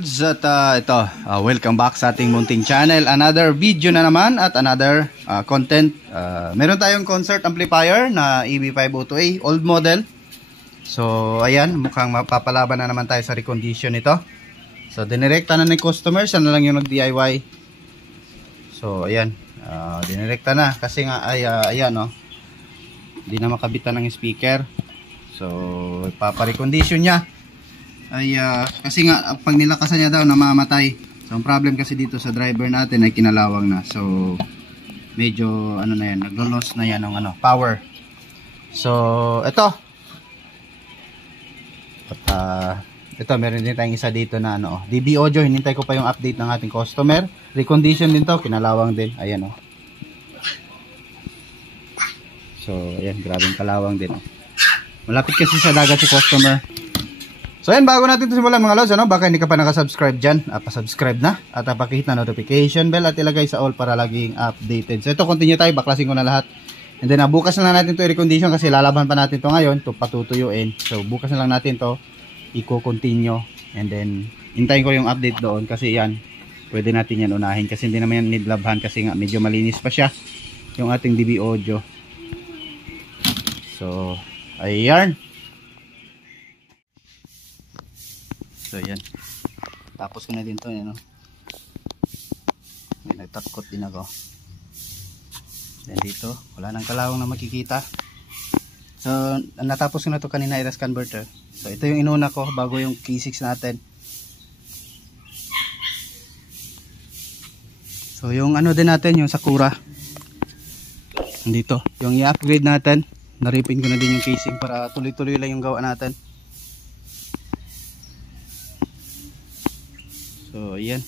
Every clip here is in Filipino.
Lods, at welcome back sa ating munting channel. Another video na naman at another content. Meron tayong concert amplifier na EB502A, old model. So ayan, mukhang mapapalaban na naman tayo sa recondition nito. So dinirekta na ng customer, siya na lang yung nag-DIY. So ayan, dinirekta na kasi nga ayan hindi na makabitan ng speaker. So ipapa-recondition niya. Kasi nga pag nilakasan niya daw namamatay. So ang problem kasi dito sa driver natin ay kinalawang na. So medyo na yan, naglo-loss na yan ng power. So ito. At ito meron din tayong isa dito na DB Audio. Hinintay ko pa yung update ng ating customer. Recondition din to, kinalawang din. Ayan So ayan, grabing kalawang din Malapit kasi sa dagat si customer. So ayan, bago natin ito simulan mga lods, baka hindi ka pa nakasubscribe dyan, pa-subscribe na at pakihit na notification bell at ilagay sa all para laging updated. So ito, continue tayo, baklasin ko na lahat. And then bukas na lang natin ito i-recondition kasi lalaban pa natin ito ngayon, ito patutuyuin. So bukas na lang natin ito i-continue and then hintayin ko yung update doon kasi yan, pwede natin yan unahin kasi hindi naman yan nidlabhan kasi nga medyo malinis pa siya yung ating DB Audio. So ayan. So yan, tapos ko na din to may nagtakot din ako. Then dito wala nang kalawang na makikita. So natapos ko na to kanina, IRAS converter. So ito yung inuna ko bago yung K6 natin. So yung din natin, yung Sakura dito, yung i-upgrade natin, naripin ko na din yung casing para tuloy-tuloy lang yung gawa natin. So ayan.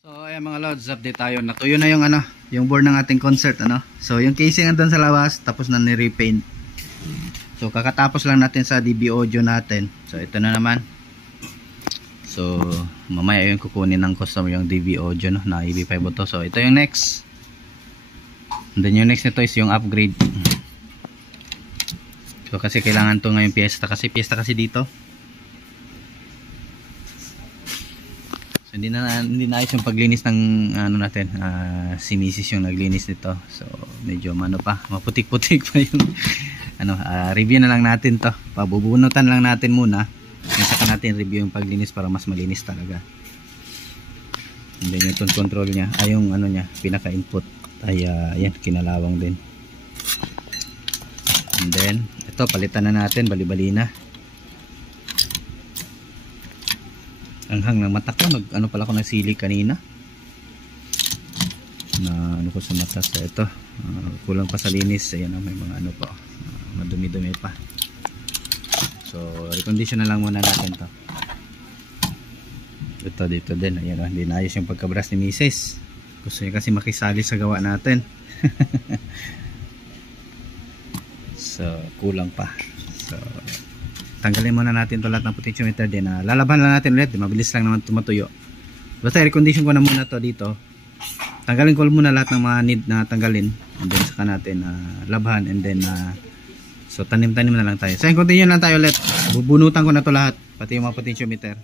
So ayan mga lods, update tayo. Natuyo na yung board ng ating concert So yung casing andun sa labas, tapos na ni-repaint. So kakatapos lang natin sa DB Audio natin. So ito na naman. So mamaya yung kukunin ng customer yung DB Audio na EB502. So ito yung next. And then yung next nito is yung upgrade. So kasi kailangan to ngayon piyesta kasi dito. So, hindi na ayos yung paglinis ng natin, sinisis yung naglinis nito. So medyo maputik-putik pa yung review na lang natin to. Pabubunutan lang natin muna. Saka natin review yung paglinis para mas malinis talaga. And then yung tone control niya, yung niya, pinaka-input ay yan, kinalawang din. And then ito, palitan na natin, bali-bali na. Anghang ng mata ko, pala ko nagsili kanina na ko sa mata. So ito, kulang pa sa linis. Ayan, may mga pa, madumi-dumi pa. So recondition na lang muna natin to. Ito dito din, ayan, hindi na ayos yung pagkabras ni Mrs. Gusto niya kasi makisali sa gawa natin. So kulang pa. So tanggalin muna natin to lahat ng potentiometer din. Lalaban lang natin ulit, mabilis lang naman tumatuyo. Basta i-recondition ko na muna to dito. Tanggalin ko muna lahat ng mga need na tanggalin, and then saka natin labhan, and then so tanim-tanim na lang tayo. So continue lang tayo ulit. Bubunutan ko na to lahat, pati yung mga potentiometer.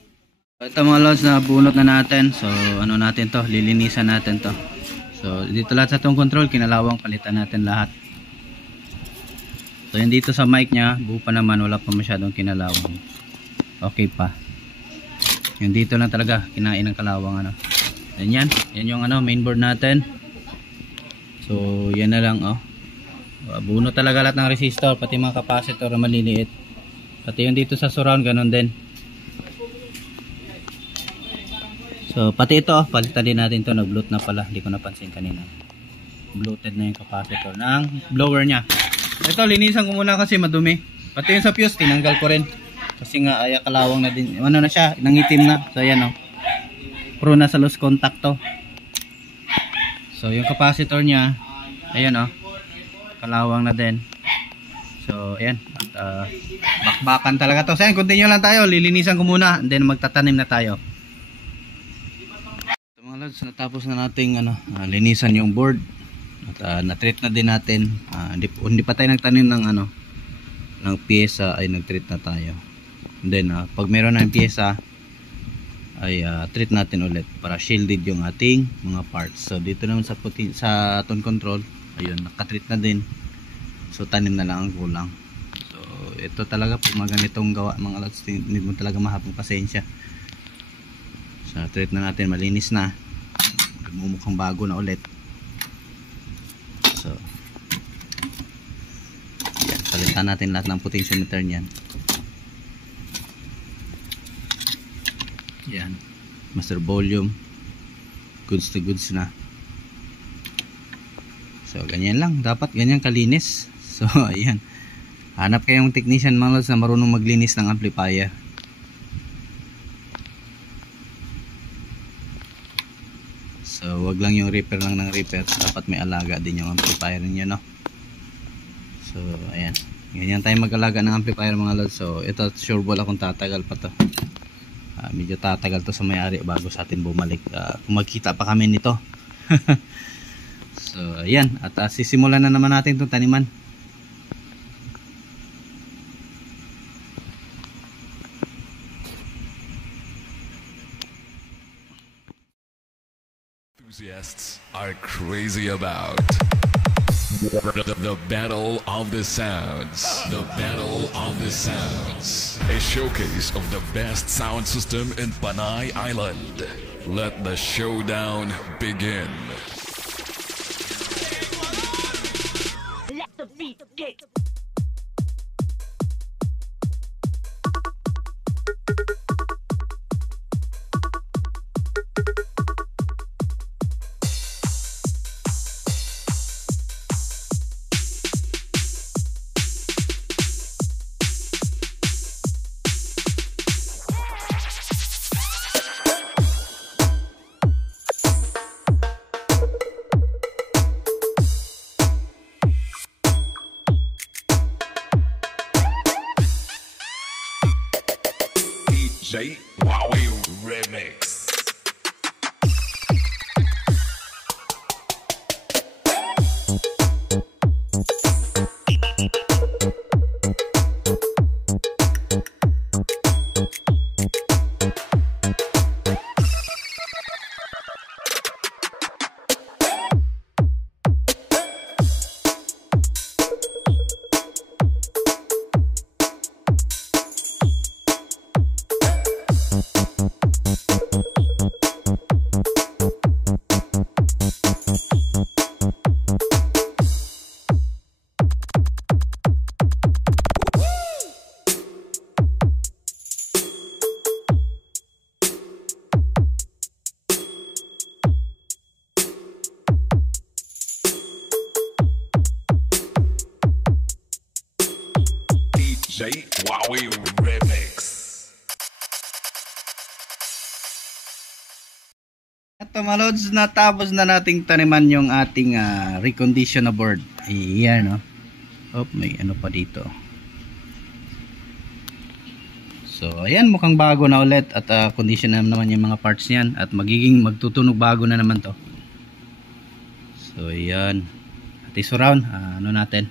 So ito mga lods, na bunot na natin. So natin to, lilinisan natin to. So dito lahat sa tong control, kinalawang, palitan natin lahat. So yun dito sa mic nya, buo pa naman, wala pa masyadong kinalawang. Okay pa. Yung dito lang talaga, kinain ng kalawang yan yung mainboard natin. So yan na lang buno talaga lahat ng resistor, pati mga capacitor na maliliit. Pati yung dito sa surround, ganun din. So pati ito, palitan din natin to, nag-bloat na pala, hindi ko napansin kanina. Bloated na yung capacitor ng blower nya. Ito, linisan ko muna kasi madumi. Pati yung sa fuse, tinanggal ko rin. Kasi nga, kalawang na din. Na siya, nangitim na. So, ayan Pro na sa loose contact to. So, yung capacitor niya, ayan kalawang na din. So, ayan. At, bakbakan talaga to. So, ayan, continue lang tayo. Lilinisan ko muna. And then, magtatanim na tayo. So, mga lods, natapos na nating linisan yung board. At na-treat na din natin. Hindi pa tayo nagtanim ng pyesa, ay nag-treat na tayo. And then pag meron na yung pyesa, ay treat natin ulit para shielded yung ating mga parts. So dito naman sa tone control, ayun, nakatreat na din. So tanim na lang ang kulang. So ito talaga pag mga ganitong gawa mga lods, need mo talaga mahapong pasensya. So treat na natin, malinis na, nagmumukhang bago na ulit. So yan, palitan natin lahat ng potentiometer niyan. Yan, master volume, goods to goods na. So ganyan lang, dapat ganyan kalinis. So ayan, hanap kayong technician mga lods na marunong maglinis ng amplifier. So wag lang yung repair lang ng repair, dapat may alaga din yung amplifier niyo, no? So ayan, ganyan tayo mag-alaga ng amplifier mga lods. So ito sure ball akong tatagal pa to. Medyo tatagal to sa may-ari bago sa atin bumalik, kung magkita pa kami nito. So ayan, at sisimulan na naman natin itong taniman. Enthusiasts are crazy about the Battle of the Sounds. The Battle of the Sounds. A showcase of the best sound system in Panay Island. Let the showdown begin. Let the beat kick. J. Wowie Remix. J. Wowie Remix. Ito mga lods, natapos na nating taniman yung ating recondition na board. Iyan, no? Oh, may ano pa dito. So ayan, mukhang bago na ulit at condition na naman yung mga parts niyan at magtutunog bago na naman to. So ayan, at surround, ano natin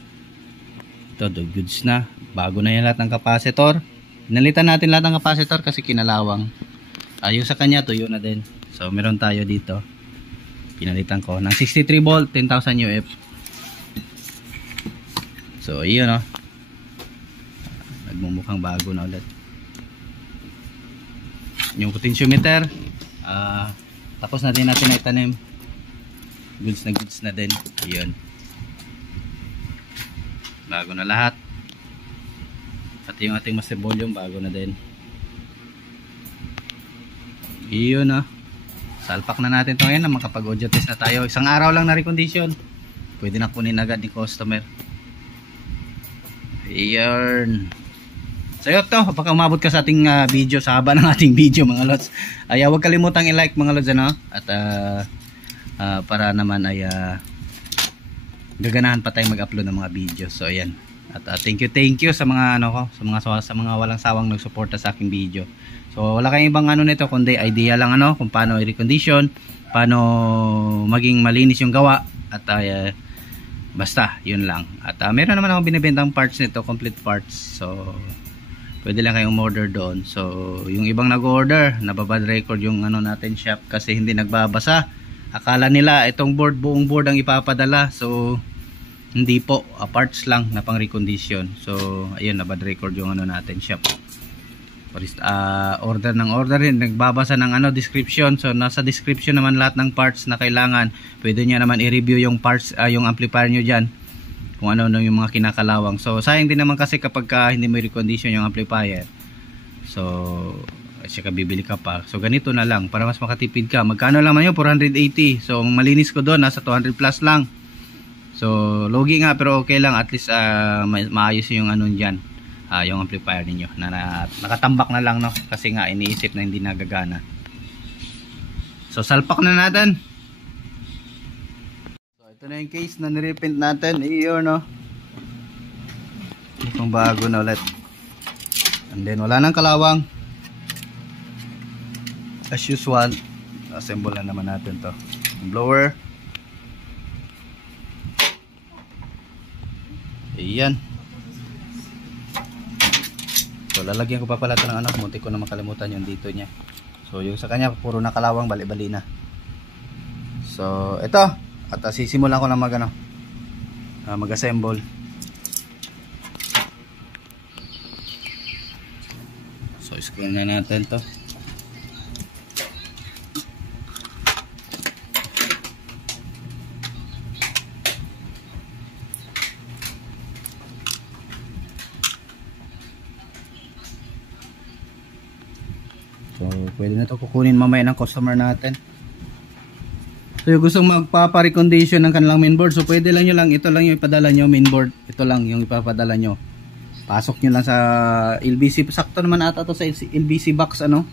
ito, the goods na, bago na yan lahat ng capacitor. Pinalitan natin lahat ng capacitor kasi kinalawang. Yung sa kanya tuyo na din. So meron tayo dito, pinalitan ko ng 63 volt 10,000 UF. So ayun, no, nagmumukhang bago na ulit yung potentiometer. Tapos na din natin itanim, goods na din. Ayun, bago na lahat. At yung ating master volume bago na din. Iyon, no, salpak na natin ito ngayon. Makapag-audio test na tayo. Isang araw lang na recondition, pwede na kunin agad ni customer. Iyon. So yun to, baka umabot ka sa ating video, sa haba ng ating video mga lods. Huwag kalimutang i-like mga lods, ano? At para naman ay gaganahan pa tayong mag-upload ng mga video. So ayan. At thank you sa mga sa mga walang sawang nagsuporta sa aking video. So wala kayong ibang nito kundi idea lang kung paano i-recondition, paano maging malinis yung gawa, at basta yun lang. At meron naman akong binibentang parts nito, complete parts. So pwede lang kayong order doon. So yung ibang nag-order, nababad record yung ano natin shop kasi hindi nagbabasa. Akala nila itong board, buong board ang ipapadala. So hindi po, parts lang na pang recondition. So ayun, nabad record yung ano natin shop. Order ng order rin, nagbabasa ng ano description. So nasa description naman lahat ng parts na kailangan. Pwede nyo naman i-review yung parts, yung amplifier nyo dyan, kung ano yung mga kinakalawang. So sayang din naman kasi kapag hindi mo i-recondition yung amplifier, so saka bibili ka pa. So ganito na lang para mas makatipid ka. Magkano lang man yun? 480. So malinis ko doon, nasa 200 plus lang. So logi nga pero okay lang, at least maayos yung ano dyan, yung amplifier ninyo na nakatambak na lang, no? Kasi nga iniisip na hindi nagagana. So salpak na natin. So ito na yung case na nirepaint natin. Iyon, no? Itong bago na ulit. And then wala nang kalawang. As usual, assemble na naman natin to. Blower. Ayan. So lalagyan ko pa pala ito ng ano, muntik ko na makalimutan yung dito niya. So yung sa kanya puro nakalawang, bali-bali na. So ito, at sisimulan ko na mag-assemble. So screw na natin to. So pwede na to kukunin mamaya ng customer natin. So yung gustong magpapa-recondition ng kanilang mainboard, so pwede lang nyo lang, ito lang yung ipadala nyo, mainboard, ito lang yung ipapadala nyo. Pasok nyo lang sa LBC, sakto naman ata to sa LBC box, ano.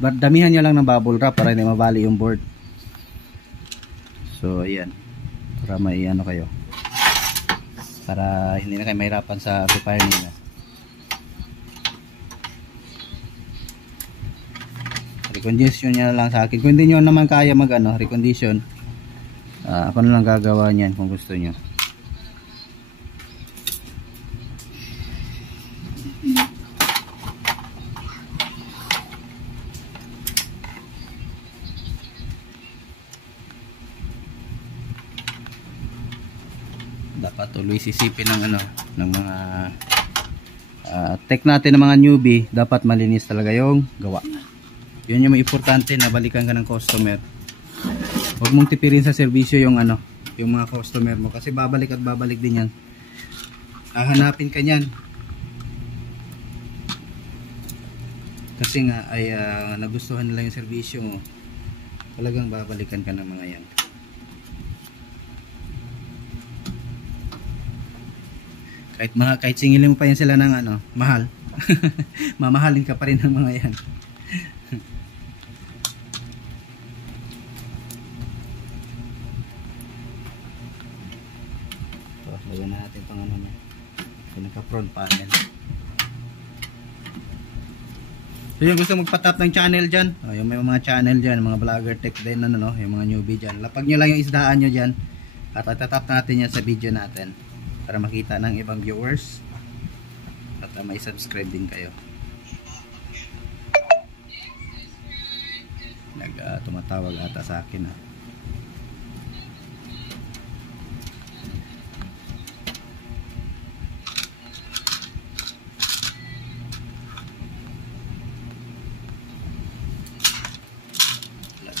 Damihan nyo lang ng bubble wrap para hindi mabali yung board. So ayan, para may ano kayo, para hindi na kayo mahirapan sa amplifier nila. Recondition nyo lang sa akin. Kung hindi nyo naman kaya mag recondition, ako na lang gagawa niyan kung gusto nyo. Dapat tuloy sisipin ng ng mga tech natin ng mga newbie. Dapat malinis talaga yung gawa. Yun yung importante, na balikan ka ng customer. Huwag mong tipirin sa serbisyo yung yung mga customer mo, kasi babalik at babalik din yan. Hahanapin ka niyan. Kasi nga ay nagustuhan nila yung serbisyo mo. Talagang babalikan ka ng mga yan. Kahit singilin mo pa yan sila ng mahal. Mamahalin ka pa rin ng mga yan. Lagyan na natin pang pinaka front panel. So yung gusto magpatap ng channel dyan, yung may mga channel dyan, mga vlogger tech din, yung mga newbie dyan, lapag nyo lang yung isdaan nyo dyan at tatap natin yan sa video natin para makita ng ibang viewers at may subscribe din kayo. Tumatawag ata sa akin.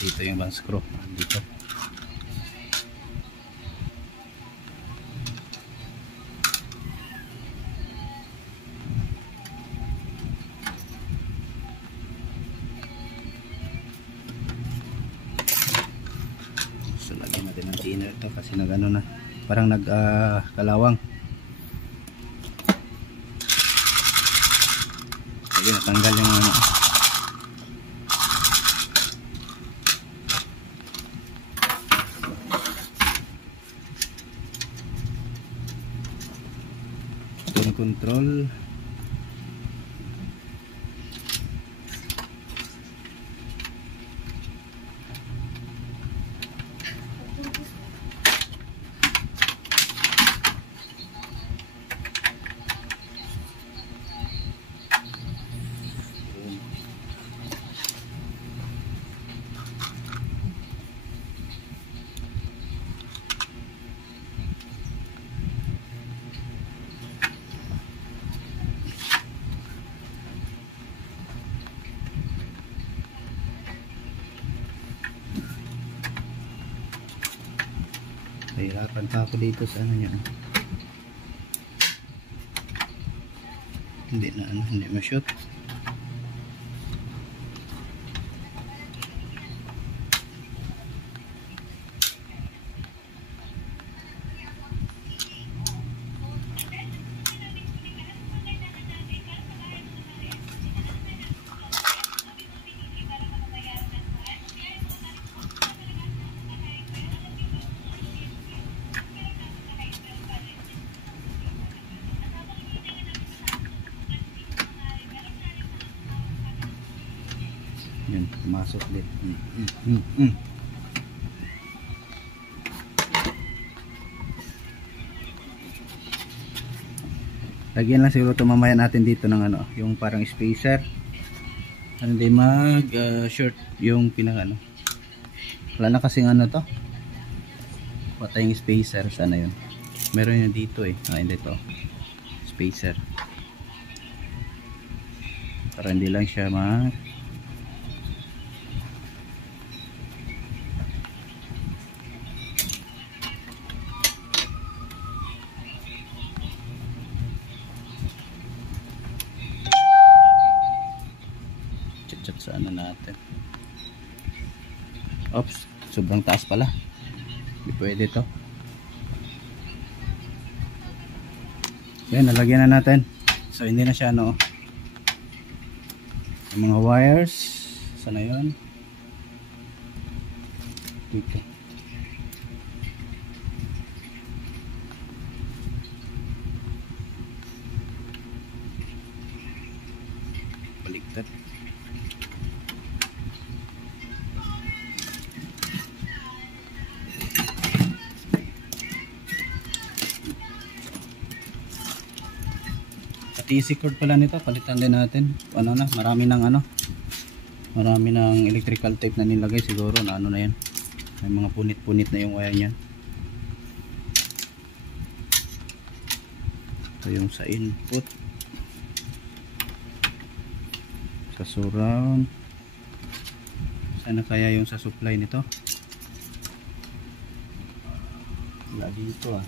Dito yung bang screw dito. So lagyan natin ng thinner to kasi na parang kalawang. Lagyan, natanggal yung control. Hirapan pa ako dito sa ano niya. Hindi ma-shoot. Yan, pumasok din. Lagyan lang siguro ito mamaya natin dito ng ano, yung parang spacer. Hindi mag short yung pinaka ano. Wala na kasing ano to. Patay yung spacer, sana yun. Meron yun dito eh. Hindi to. Spacer. Para hindi lang siya chat sa ano natin. Oops, sobrang taas pala. Hindi pwede to. Yan, nalagyan na natin. So hindi na siya ano. Yung mga wires, sana yun? Dito. Baliktad. TC cord pala nito, palitan din natin. Ano na, marami ng electrical tape na nilagay siguro na ano na yan. May mga punit-punit na yung wire niyan. Ito yung sa input, sa surround. Sana kaya yung sa supply nito? Wala dito ah.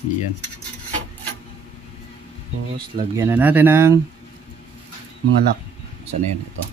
Yan. Tapos lagyan na natin ng mga lock. Saan na yun? Ito.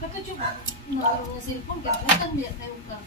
Kata coba naruh silpon kelihatan dia tahu kan.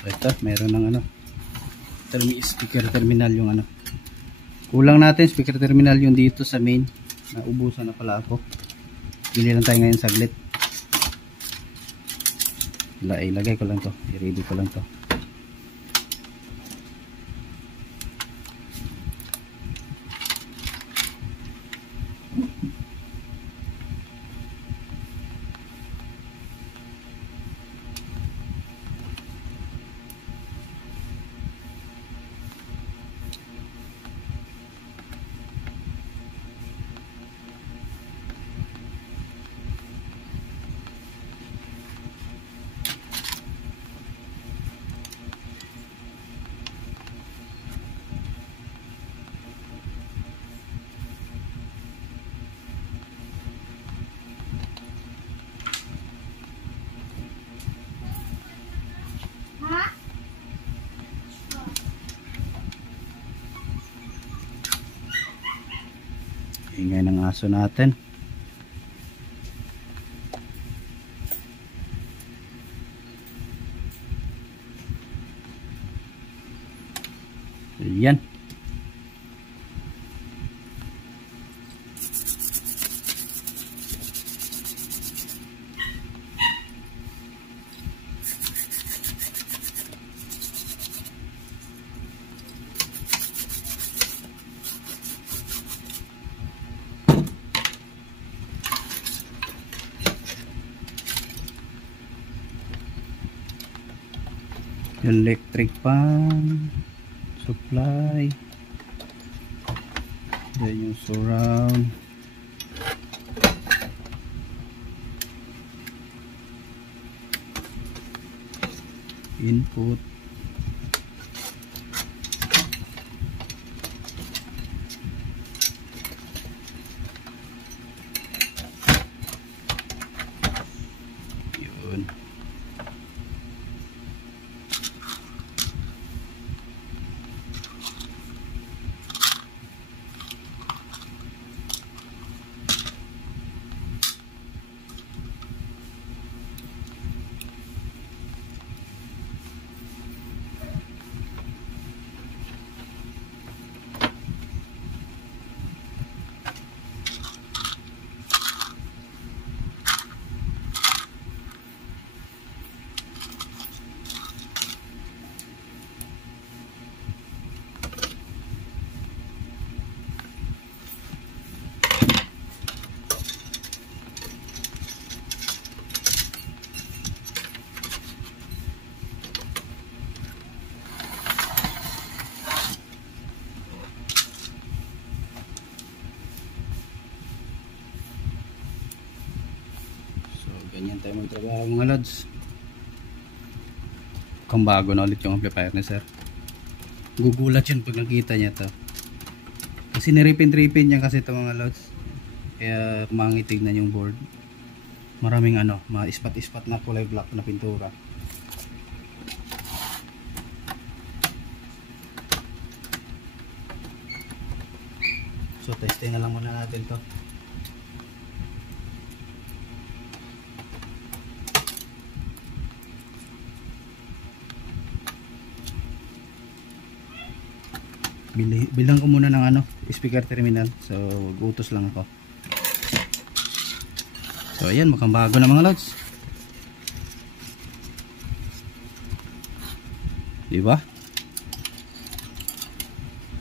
Ito, meron ng ano, speaker terminal yung ano. Kulang natin speaker terminal yung dito sa main. Naubusan na pala ako. Bili lang tayo ngayon saglit. Ilagay ko lang to, i-ready ko lang to. Ingay ng aso natin. Ayan. Electric pan supply, then yung surround, input, yun. Ganyan tayo magtrabaho mga lods. Kung bago na ulit yung amplifier ni sir. Gugulat yun pag nakita niya to. Kasi niripin-ripin niya kasi ito mga lods. Kaya kumangitig na yung board. Maraming mga ispat-ispat na kulay black na pintura. So testing na lang muna natin to. Bilang ko muna ng speaker terminal. So utos lang ako. So ayan, mukhang bago na mga lods. Diba?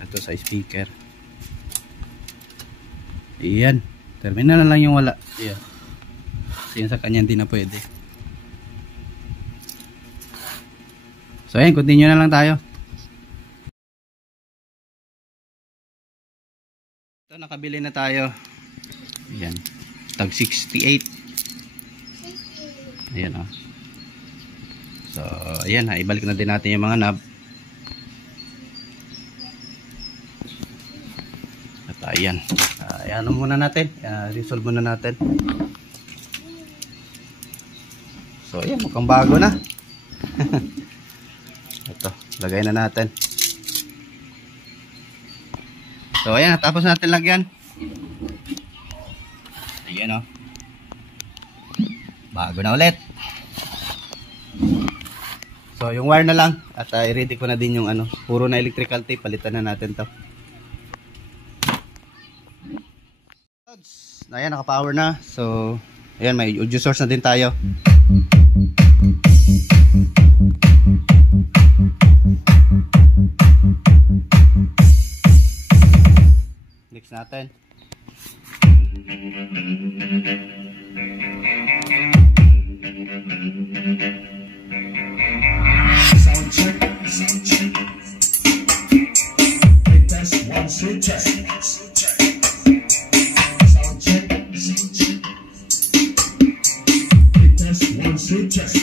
Ito sa speaker. Ayan, terminal na lang yung wala. Ayan. Kasi yun sa kanya hindi na pwede. So ayan, continue na lang tayo. Ito, nakabili na tayo. Ayan, tag 68. Ayan o. So ayan, ibalik na din natin yung mga knob. At ayan, ayan muna natin, resolve muna natin. So ayan, mukhang bago na. Ito, lagay na natin. So ayan, tapos natin lagyan. Ayan o. Bago na ulit. So yung wire na lang. At i-ready ko na din yung puro na electrical tape. Palitan na natin to. Ayan, naka-power na. So ayan, may audio source na din tayo. natin. Sound check. Test 1 2 test. Sound check. Test 1 2 test.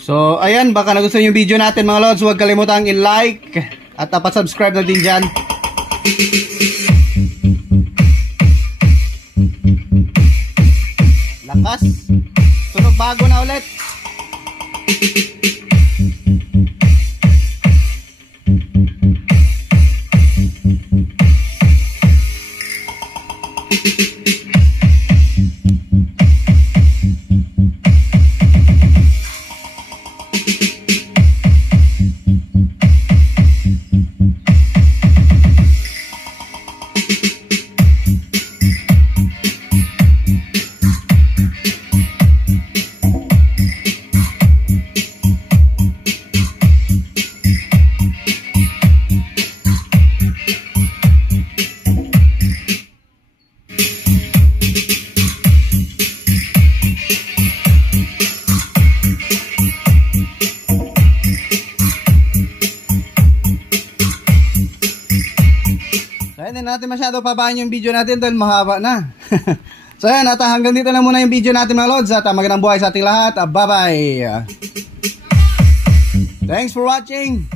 So, ayan, baka nagustuhan yung video natin mga lods. Huwag kalimutang i-like at pa-subscribe na din dyan. Lakas. Tunog bago na ulit. Hindi natin masyado pabahan yung video natin dahil mahaba na. So yan, at hanggang dito lang muna yung video natin mga lods. At magandang buhay sa ating lahat. Bye bye. Thanks for watching.